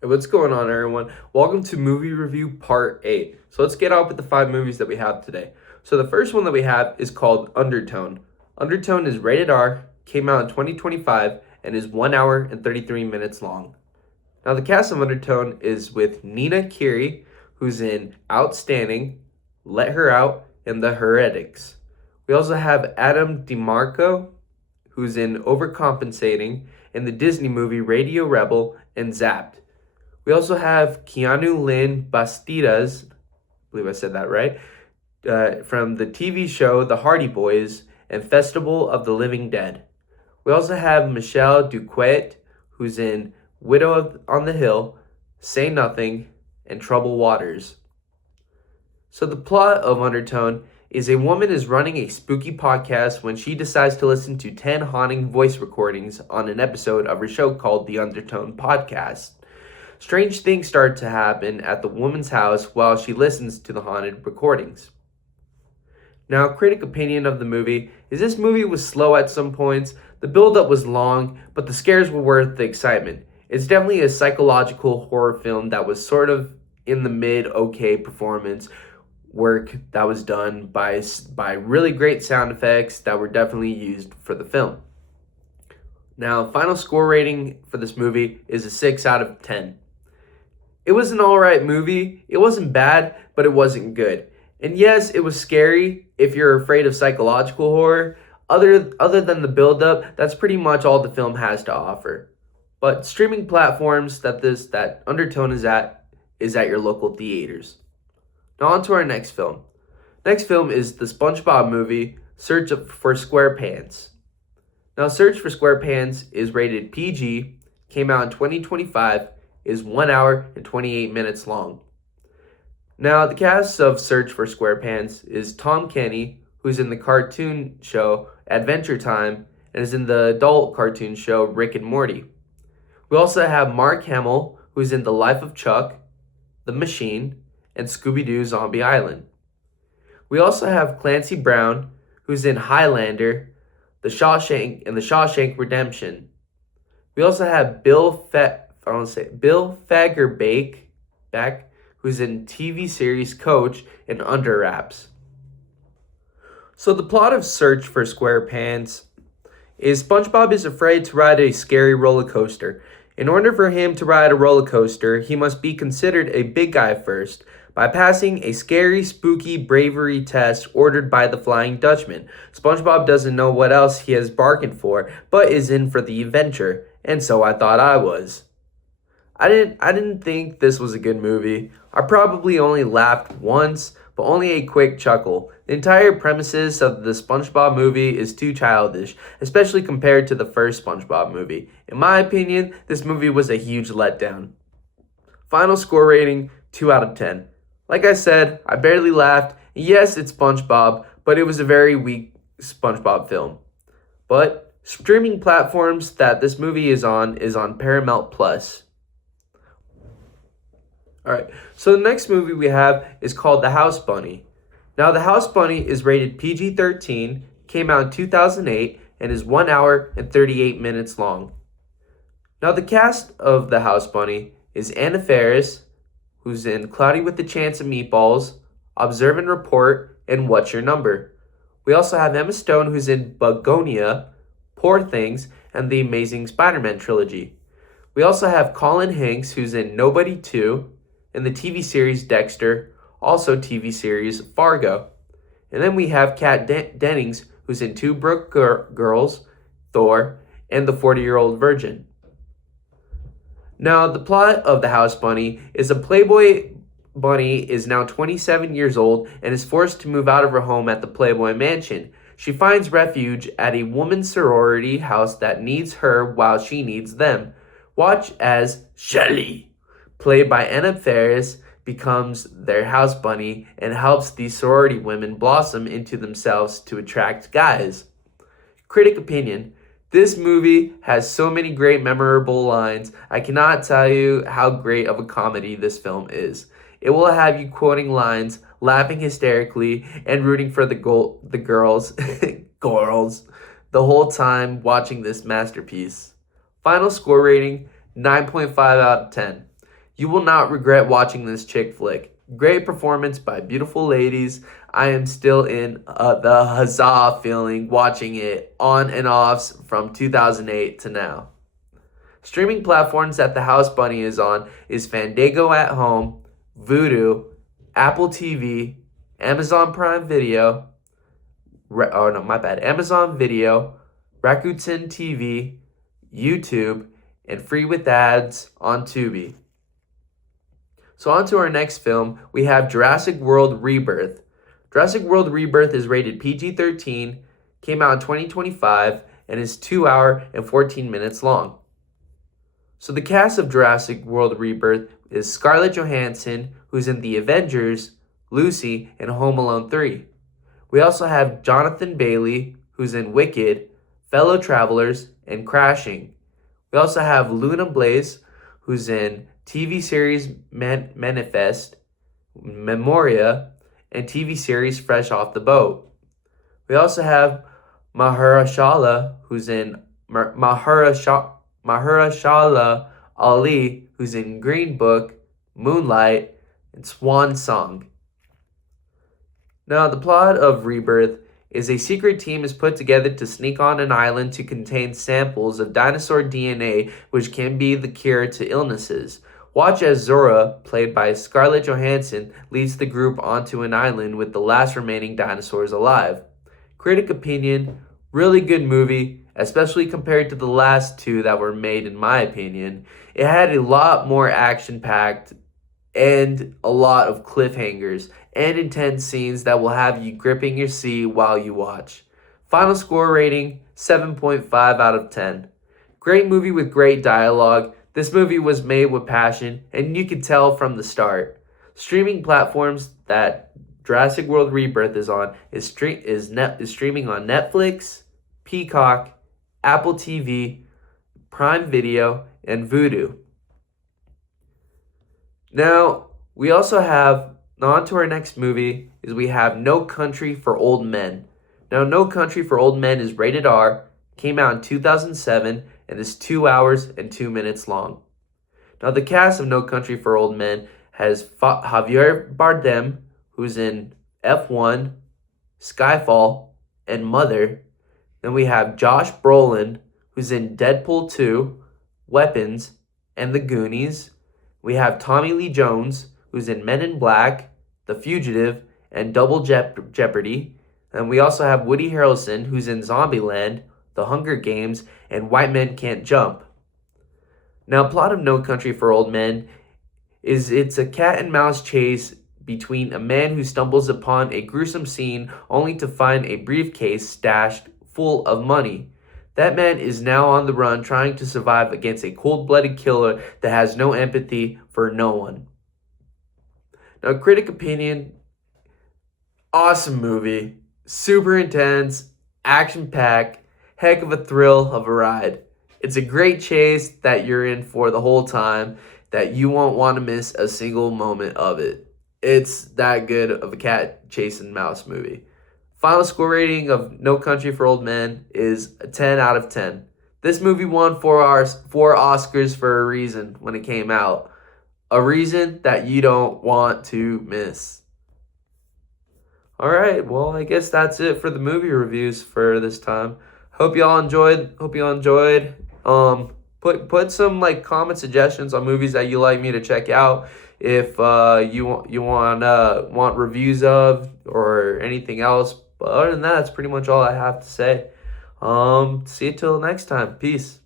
Hey, what's going on, everyone? Welcome to Movie Review Part 8. So let's get out with the 5 movies that we have today. So the first one that we have is called Undertone. Undertone is rated R, came out in 2025, and is 1 hour and 33 minutes long. Now the cast of Undertone is with Nina Kiri, who's in Outstanding, Let Her Out, and The Heretics. We also have Adam DeMarco, who's in Overcompensating, in the Disney movie Radio Rebel and Zapped. We also have Keanu Lynn Bastidas, I believe I said that right, from the TV show The Hardy Boys and Festival of the Living Dead. We also have Michelle Duquette, who's in on the Hill, Say Nothing, and Troubled Waters. So the plot of Undertone is a woman is running a spooky podcast when she decides to listen to 10 haunting voice recordings on an episode of her show called The Undertone Podcast. Strange things start to happen at the woman's house while she listens to the haunted recordings. Now, critic opinion of the movie is this movie was slow at some points, the build-up was long, but the scares were worth the excitement. It's definitely a psychological horror film that was sort of in the mid-okay performance work that was done by really great sound effects that were definitely used for the film. Now, final score rating for this movie is a 6 out of 10. It was an alright movie. It wasn't bad, but it wasn't good. And yes, it was scary if you're afraid of psychological horror. Other than the build-up, that's pretty much all the film has to offer. But streaming platforms that Undertone is at your local theaters. Now on to our next film. Next film is the SpongeBob movie, Search for SquarePants. Now Search for SquarePants is rated PG, came out in 2025, is 1 hour and 28 minutes long. Now, the cast of Search for SquarePants is Tom Kenny, who's in the cartoon show Adventure Time, and is in the adult cartoon show Rick and Morty. We also have Mark Hamill, who's in The Life of Chuck, The Machine, and Scooby-Doo Zombie Island. We also have Clancy Brown, who's in Highlander, The Shawshank Redemption. We also have Bill Fagerbakke, who's in TV series Coach and Under Wraps. So the plot of Search for SquarePants is SpongeBob is afraid to ride a scary roller coaster. In order for him to ride a roller coaster, he must be considered a big guy first by passing a scary, spooky bravery test ordered by the Flying Dutchman. SpongeBob doesn't know what else he has bargained for, but is in for the adventure, and so I thought I was. I didn't think this was a good movie. I probably only laughed once, but only a quick chuckle. The entire premises of the SpongeBob movie is too childish, especially compared to the first SpongeBob movie. In my opinion, this movie was a huge letdown. Final score rating, 2 out of 10. Like I said, I barely laughed. Yes, it's SpongeBob, but it was a very weak SpongeBob film. But streaming platforms that this movie is on Paramount Plus. Alright, so the next movie we have is called The House Bunny. Now, The House Bunny is rated PG-13, came out in 2008, and is 1 hour and 38 minutes long. Now, the cast of The House Bunny is Anna Faris, who's in Cloudy with a Chance of Meatballs, Observe and Report, and What's Your Number. We also have Emma Stone, who's in Begonia, Poor Things, and the Amazing Spider-Man trilogy. We also have Colin Hanks, who's in Nobody 2, in the TV series Dexter, also TV series Fargo. And then we have Kat Dennings, who's in Two Broke Girls, Thor, and The 40-Year-Old Virgin. Now, the plot of The House Bunny is a Playboy bunny is now 27 years old and is forced to move out of her home at the Playboy Mansion. She finds refuge at a woman's sorority house that needs her while she needs them. Watch as Shelley, played by Anna Faris, becomes their house bunny and helps these sorority women blossom into themselves to attract guys. Critic opinion. This movie has so many great memorable lines. I cannot tell you how great of a comedy this film is. It will have you quoting lines, laughing hysterically, and rooting for the girls girls the whole time watching this masterpiece. Final score rating, 9.5 out of 10. You will not regret watching this chick flick. Great performance by beautiful ladies. I am still in the huzzah feeling watching it on and off from 2008 to now. Streaming platforms that the House Bunny is on is Fandango at Home, Vudu, Apple TV, Amazon Prime Video, Amazon Video, Rakuten TV, YouTube, and free with ads on Tubi. So on to our next film, we have Jurassic World Rebirth. Jurassic World Rebirth is rated PG-13, came out in 2025, and is 2 hours and 14 minutes long. So the cast of Jurassic World Rebirth is Scarlett Johansson, who's in The Avengers, Lucy, and Home Alone 3. We also have Jonathan Bailey, who's in Wicked, Fellow Travelers, and Crashing. We also have Luna Blaze, who's in TV series Manifest, Memoria, and TV series Fresh Off the Boat. We also have Mahershala, who's in Mahershala Ali, who's in Green Book, Moonlight, and Swan Song. Now, the plot of Rebirth is a secret team is put together to sneak on an island to contain samples of dinosaur DNA, which can be the cure to illnesses. Watch as Zora, played by Scarlett Johansson, leads the group onto an island with the last remaining dinosaurs alive. Critic opinion, really good movie, especially compared to the last two that were made in my opinion. It had a lot more action-packed and a lot of cliffhangers and intense scenes that will have you gripping your seat while you watch. Final score rating, 7.5 out of 10. Great movie with great dialogue. This movie was made with passion, and you could tell from the start. Streaming platforms that Jurassic World Rebirth is on is streaming on Netflix, Peacock, Apple TV, Prime Video, and Vudu. Now, we also have, on to our next movie, is we have No Country for Old Men. Now, No Country for Old Men is rated R, came out in 2007, and is 2 hours and 2 minutes long. Now, the cast of No Country for Old Men has Javier Bardem, who's in F1, Skyfall, and Mother. Then we have Josh Brolin, who's in Deadpool 2, Weapons, and The Goonies. We have Tommy Lee Jones, who's in Men in Black, The Fugitive, and Double Jeopardy. And we also have Woody Harrelson, who's in Zombieland, The Hunger Games, and White Men Can't Jump. Now, plot of No Country for Old Men is it's a cat and mouse chase between a man who stumbles upon a gruesome scene only to find a briefcase stashed full of money. That man is now on the run trying to survive against a cold-blooded killer that has no empathy for no one. Now, critic opinion, awesome movie, super intense, action-packed, heck of a thrill of a ride. It's a great chase that you're in for the whole time that you won't want to miss a single moment of it. It's that good of a cat chasing mouse movie. Final score rating of No Country for Old Men is a 10 out of 10. This movie won 4 Oscars for a reason when it came out. A reason that you don't want to miss. Alright, well, I guess that's it for the movie reviews for this time. Hope y'all enjoyed. Put some comment suggestions on movies that you like me to check out. If you want reviews of or anything else. But other than that, that's pretty much all I have to say. See you till next time. Peace.